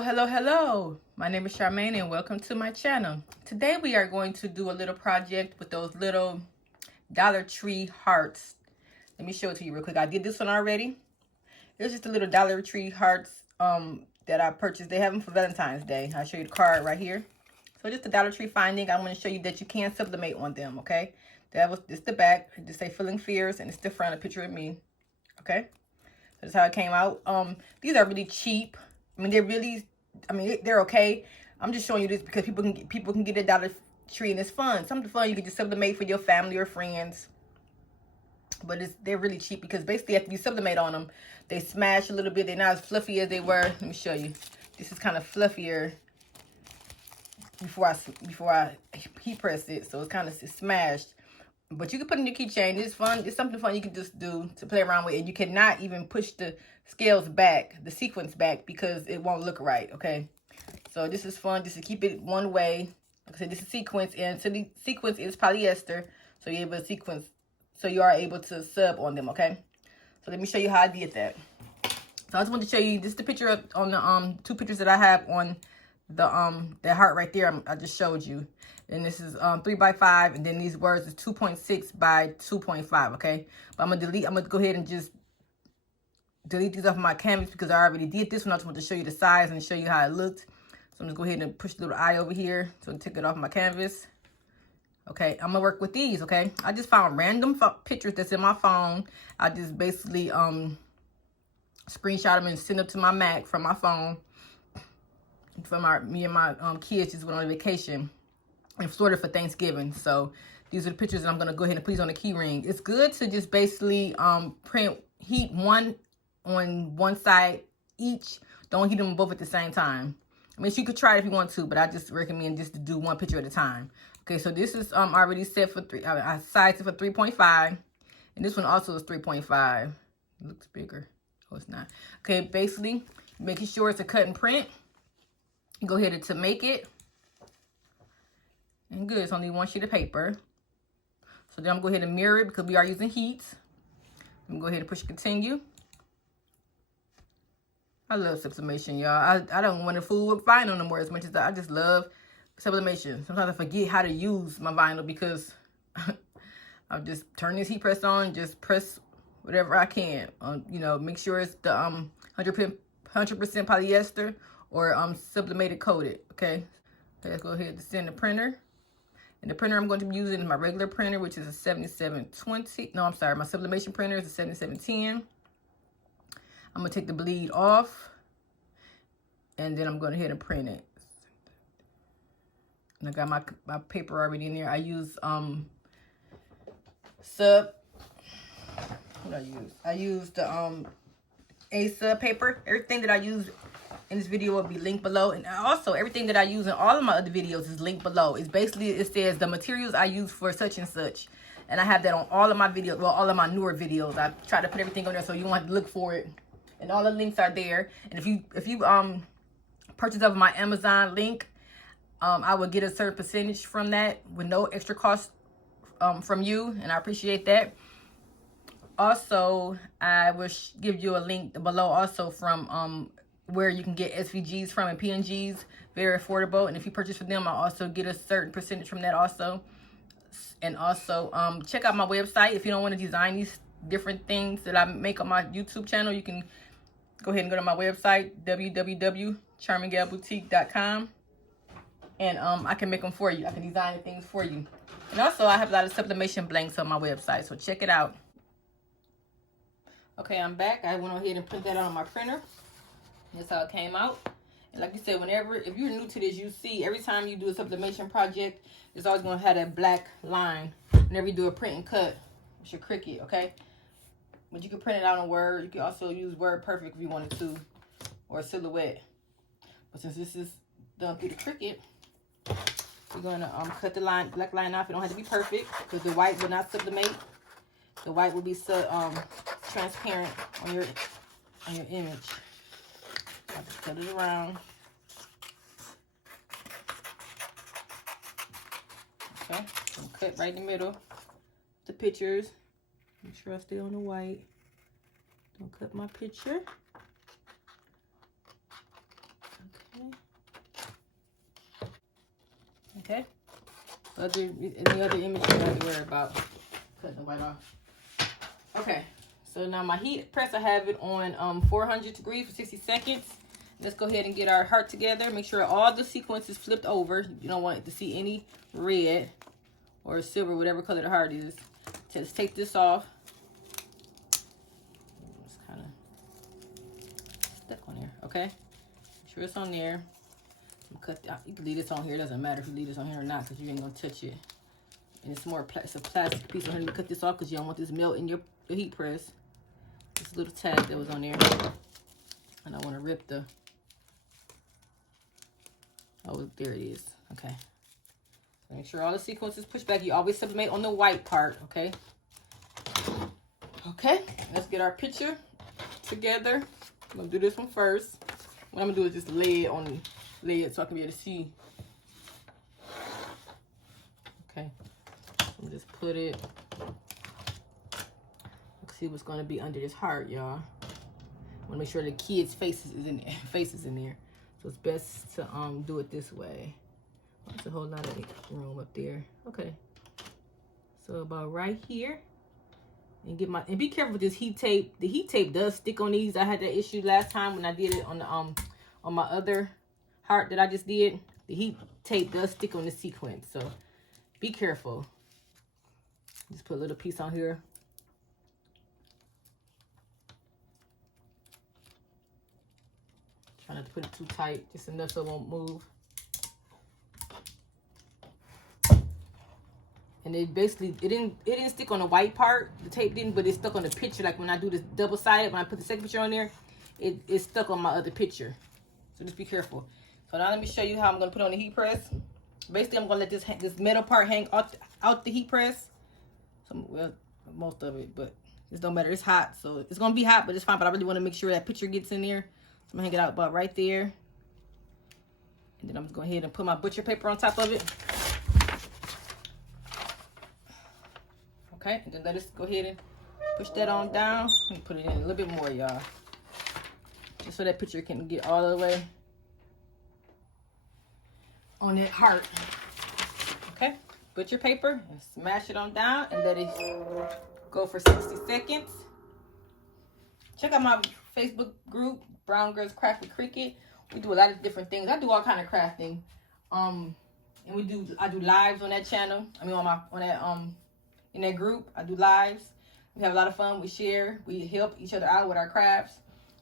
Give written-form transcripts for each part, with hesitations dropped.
Hello. My name is Charmaine and welcome to my channel. Today we are going to do a little project with those little Dollar Tree hearts. Let me show it to you real quick. I did this one already. It's just a little Dollar Tree hearts that I purchased. They have them for Valentine's Day. I'll show you the card right here. So just a Dollar Tree finding. I'm going to show you that you can sublimate on them, okay? This the back. Just say Feeling Fierce, and it's the front, a picture of me, okay? So that's how it came out. These are really cheap. I mean, they're okay. I'm just showing you this because people can get a Dollar Tree and it's fun. Something fun you can just sublimate for your family or friends. But they're really cheap because basically after you sublimate on them, they smash a little bit. They're not as fluffy as they were. Let me show you. This is kind of fluffier before I heat press it, so it's kind of smashed. But you can put in your keychain. It's fun. It's something fun you can just do to play around with. And you cannot even push the scales back, the sequins back, because it won't look right, okay? So this is fun just to keep it one way. Like I said, this is sequins, and so the sequins is polyester. So you're able to sequence, so you are able to sub on them, okay? So let me show you how I did that. So I just want to show you, this is the picture on the two pictures that I have on the that heart right there. I just showed you. And this is 3x5, and then these words is 2.6 by 2.5, okay? But I'm gonna go ahead and just delete these off my canvas because I already did this one. I just want to show you the size and show you how it looked. So I'm gonna go ahead and push the little eye over here so I can take it off my canvas. Okay, I'm gonna work with these, okay? I just found random pictures that's in my phone. I just basically screenshot them and send them to my Mac from my phone. Me and my kids just went on a vacation in Florida for Thanksgiving. So these are the pictures that I'm going to go ahead and put on the key ring. It's good to just basically heat one on one side each. Don't heat them both at the same time. I mean, you could try it if you want to, but I just recommend just to do one picture at a time. Okay, so this is already set for I sized it for 3.5, and this one also is 3.5. It looks bigger. Oh, it's not. Okay, basically making sure it's a cut and print. Go ahead to make it. And good, it's only one sheet of paper. So then I'm going to go ahead and mirror it because we are using heat. I'm going to go ahead and push continue. I love sublimation, y'all. I don't want to fool with vinyl no more as much as I just love sublimation. Sometimes I forget how to use my vinyl because I'll just turn this heat press on, just press whatever I can. You know, make sure it's the 100% polyester or sublimated coated, okay? Let's go ahead and send the printer. And the printer I'm going to be using is my regular printer, which is a 7720. No, I'm sorry. My sublimation printer is a 7710. I'm going to take the bleed off. And then I'm going to ahead and print it. And I got my paper already in there. I use what I use? I used the A-sub paper. Everything that I use in this video will be linked below, and also everything that I use in all of my other videos is linked below. It's basically, it says the materials I use for such and such, and I have that on all of my videos. Well, all of my newer videos, I try to put everything on there so you won't have to look for it, and all the links are there. And if you purchase of my Amazon link, I will get a certain percentage from that with no extra cost from you, and I appreciate that. Also, I will give you a link below also from where you can get SVGs from and PNGs, very affordable. And if you purchase from them, I'll also get a certain percentage from that also. And also, check out my website. If you don't want to design these different things that I make on my YouTube channel, you can go ahead and go to my website, www.charmingalboutique.com. And I can make them for you. I can design things for you. And also, I have a lot of sublimation blanks on my website, so check it out. Okay, I'm back. I went ahead and print that out on my printer. That's how it came out. And like you said, if you're new to this, you see every time you do a sublimation project, it's always going to have that black line. Whenever you do a print and cut, it's your Cricut, okay? But you can print it out in Word. You can also use Word Perfect if you wanted to, or Silhouette. But since this is done through the Cricut, we're going to cut the black line off. It don't have to be perfect because the white will not sublimate. The white will be transparent on your image. I'll just cut it around. Okay, so cut right in the middle. The pictures. Make sure I stay on the white. Don't cut my picture. Okay. Any other image you don't have to worry about cutting the white off. Okay. So now my heat press, I have it on 400 degrees for 60 seconds. Let's go ahead and get our heart together. Make sure all the sequence is flipped over. You don't want to see any red or silver, whatever color the heart is. So let's take this off. It's kind of stuck on there. Okay. Make sure it's on there. Cut out. You can leave this on here. It doesn't matter if you leave this on here or not because you ain't gonna touch it. And it's more it's a plastic piece. So let me cut this off because you don't want this melt in your heat press. This little tag that was on there, and I want to rip the. Oh, there it is. Okay. So make sure all the sequences push back. You always sublimate on the white part. Okay. Okay. Let's get our picture together. I'm gonna do this one first. What I'm gonna do is just lay it so I can be able to see. Okay. So just put it. Let's see what's gonna be under this heart, y'all. I wanna make sure the kids' faces is in there. So it's best to do it this way. There's a whole lot of room up there. Okay. So about right here. And be careful with this heat tape. The heat tape does stick on these. I had that issue last time when I did it on the on my other heart that I just did. The heat tape does stick on the sequence, so be careful. Just put a little piece on here. Try not to put it too tight, just enough so it won't move. And it basically, it didn't stick on the white part, the tape didn't, but it stuck on the picture. Like when I do this double-sided, when I put the second picture on there, it stuck on my other picture. So just be careful. So now let me show you how I'm gonna put on the heat press. Basically, I'm gonna let this metal part hang out the heat press. Well, most of it, but it don't matter. It's hot, so it's gonna be hot, but it's fine. But I really want to make sure that picture gets in there. So I'm gonna hang it out about right there, and then I'm just going ahead and put my butcher paper on top of it. Okay, and then let us go ahead and push that on down. Let me put it in a little bit more, y'all, just so that picture can get all the way on that heart. Okay, butcher paper, and smash it on down and let it go for 60 seconds. Check out my Facebook group, Brown Girls Craft with Cricket. We do a lot of different things. I do all kind of crafting. And I do lives on that channel. I mean in that group, I do lives. We have a lot of fun. We share. We help each other out with our crafts.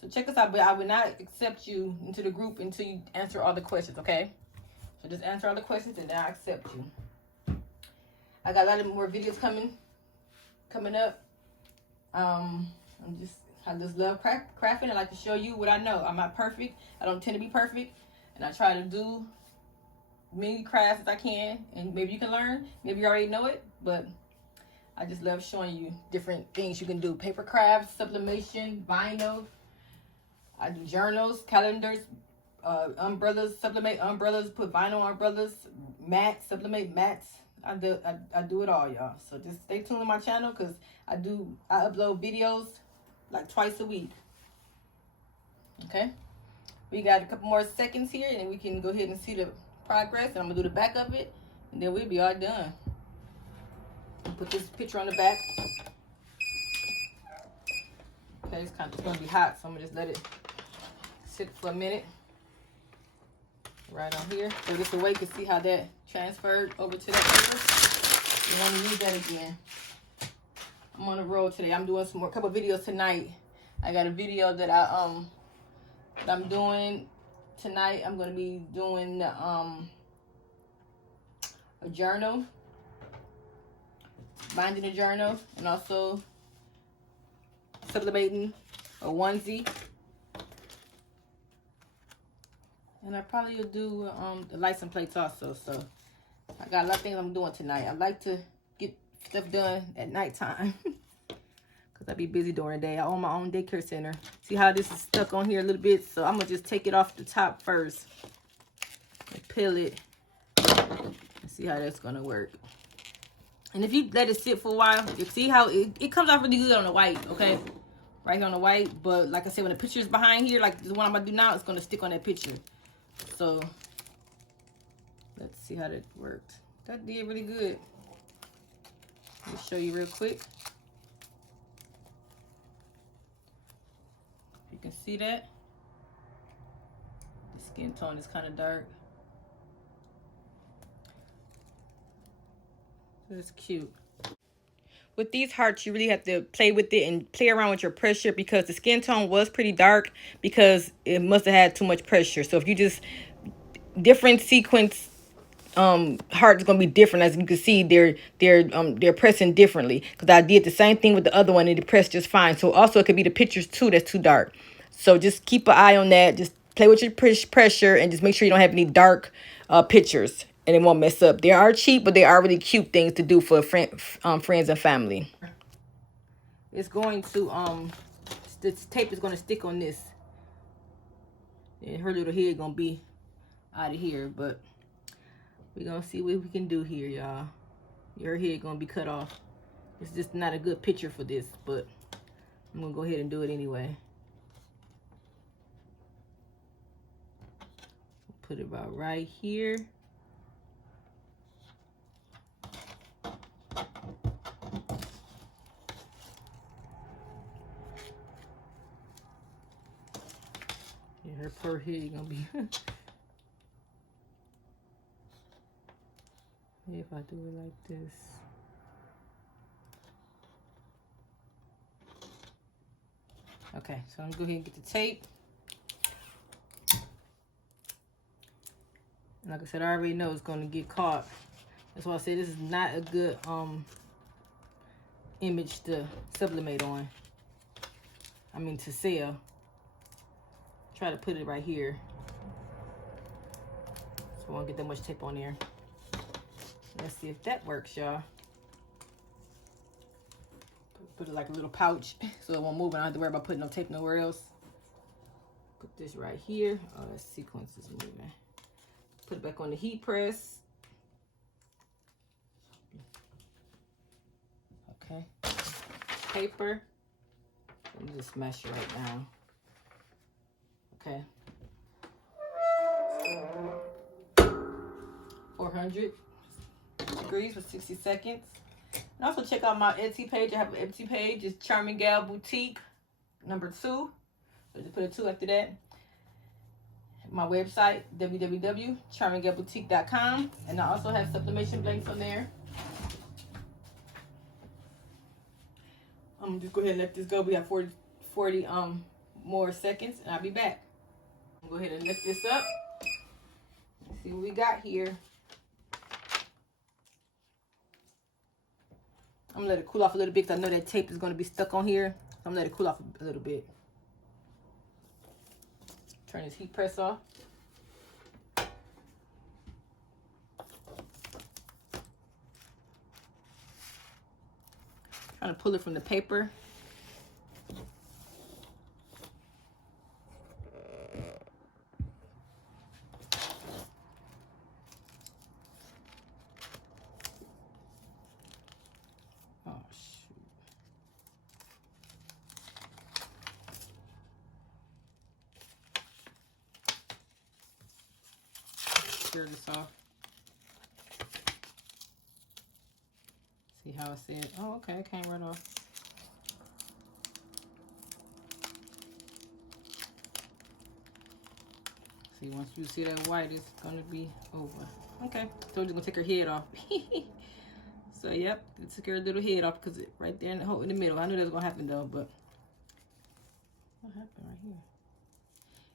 So check us out. But I would not accept you into the group until you answer all the questions, okay? So just answer all the questions and then I accept you. I got a lot of more videos coming up. I just love crafting. I like to show you what I know. I'm not perfect. I don't tend to be perfect. And I try to do many crafts as I can. And maybe you can learn. Maybe you already know it. But I just love showing you different things you can do. Paper crafts, sublimation, vinyl. I do journals, calendars, umbrellas, sublimate umbrellas, put vinyl on umbrellas, mats, sublimate mats. I do it all, y'all. So just stay tuned to my channel because I upload videos like twice a week. Okay, we got a couple more seconds here and then we can go ahead and see the progress. And I'm gonna do the back of it and then we'll be all done. Put this picture on the back. Okay, it's gonna be hot, so I'm gonna just let it sit for a minute. Right on here. So this way you can see how that transferred over to that paper. You want to use that again. I'm on the road today. I'm doing a couple videos tonight. I got a video that I'm doing tonight. I'm gonna be doing a journal, binding a journal, and also sublimating a onesie. And I probably will do the license plates also. So I got a lot of things I'm doing tonight. I like to get stuff done at nighttime because I be busy during the day. I own my own daycare center. See how this is stuck on here a little bit? So I'm going to just take it off the top first and peel it and see how that's going to work. And if you let it sit for a while, you see how it comes out really good on the white, okay? Right here on the white. But like I said, when the picture is behind here, like the one I'm going to do now, it's going to stick on that picture. So Let's see how that worked. That did really good. Let me show you real quick. You can see that. The skin tone is kind of dark. So it's cute. With these hearts, you really have to play with it and play around with your pressure, because the skin tone was pretty dark because it must have had too much pressure. So if you just different sequence hearts gonna be different. As you can see, they're pressing differently, because I did the same thing with the other one and it pressed just fine. So also it could be the pictures too that's too dark. So just keep an eye on that. Just play with your pressure and just make sure you don't have any dark pictures, and it won't mess up. They are cheap, but they are really cute things to do for friends and family. It's going to this tape is going to stick on this, and her little head gonna be out of here, but we're gonna see what we can do here, y'all. Your head gonna be cut off. It's just not a good picture for this, but I'm gonna go ahead and do it anyway. Put it about right here. Yeah, her poor head gonna be if I do it like this. Okay, so I'm gonna go ahead and get the tape. And like I said, I already know it's gonna get caught. That's why I said this is not a good image to sublimate on. I mean to sell. Try to put it right here, so I won't get that much tape on there. Let's see if that works, y'all. Put it like a little pouch so it won't move and I don't have to worry about putting no tape nowhere else. Put this right here. Oh, that sequence is moving. Put it back on the heat press. Okay. Paper. Let me just smash it right now. Okay. 400 degrees for 60 seconds. And also check out my Etsy page. I have an Etsy page. It's Charming Gal Boutique #2. So just put a 2 after that. My website, www.charminggalboutique.com. And I also have sublimation blanks on there. I'm gonna just go ahead and let this go. We have 40 more seconds, and I'll be back. Go ahead and lift this up. Let's see what we got here. I'm gonna let it cool off a little bit because I know that tape is gonna be stuck on here. So I'm gonna let it cool off a little bit. Turn this heat press off. Trying to pull it from the paper. Oh, shoot. Tear this off. See how it said, oh, okay, it came right off. See, once you see that white, it's gonna be over. Okay, told you gonna take her head off. So, yep, it took her little head off because it right there in the middle. I knew that was gonna happen though, but what happened right here?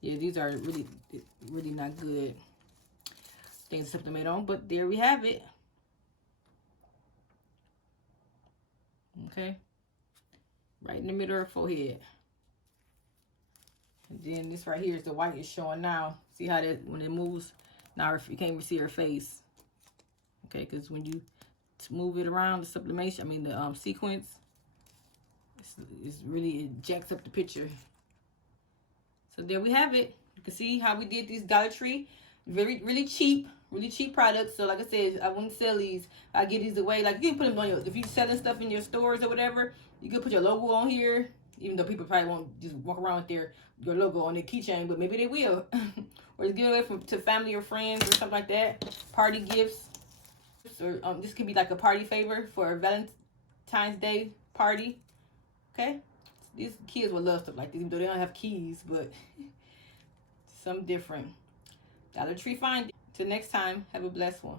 Yeah, these are really not good things to sublimate on, but there we have it. Okay, right in the middle of her forehead. And then this right here is the white is showing now. See how that when it moves, now you can't even see her face. Okay, because when you move it around the sublimation, I mean the sequence, it's really, it jacks up the picture. So there we have it. You can see how we did these Dollar Tree. Really cheap products. So like I said, I wouldn't sell these. I give these away. Like you can put them on your, if you're selling stuff in your stores or whatever, you can put your logo on here. Even though people probably won't just walk around with your logo on their keychain, but maybe they will. Or just give it away to family or friends or something like that. Party gifts. Or this could be like a party favor for a Valentine's Day party. Okay? These kids will love stuff like this, even though they don't have keys, but something different. Dollar Tree find. Till next time, have a blessed one.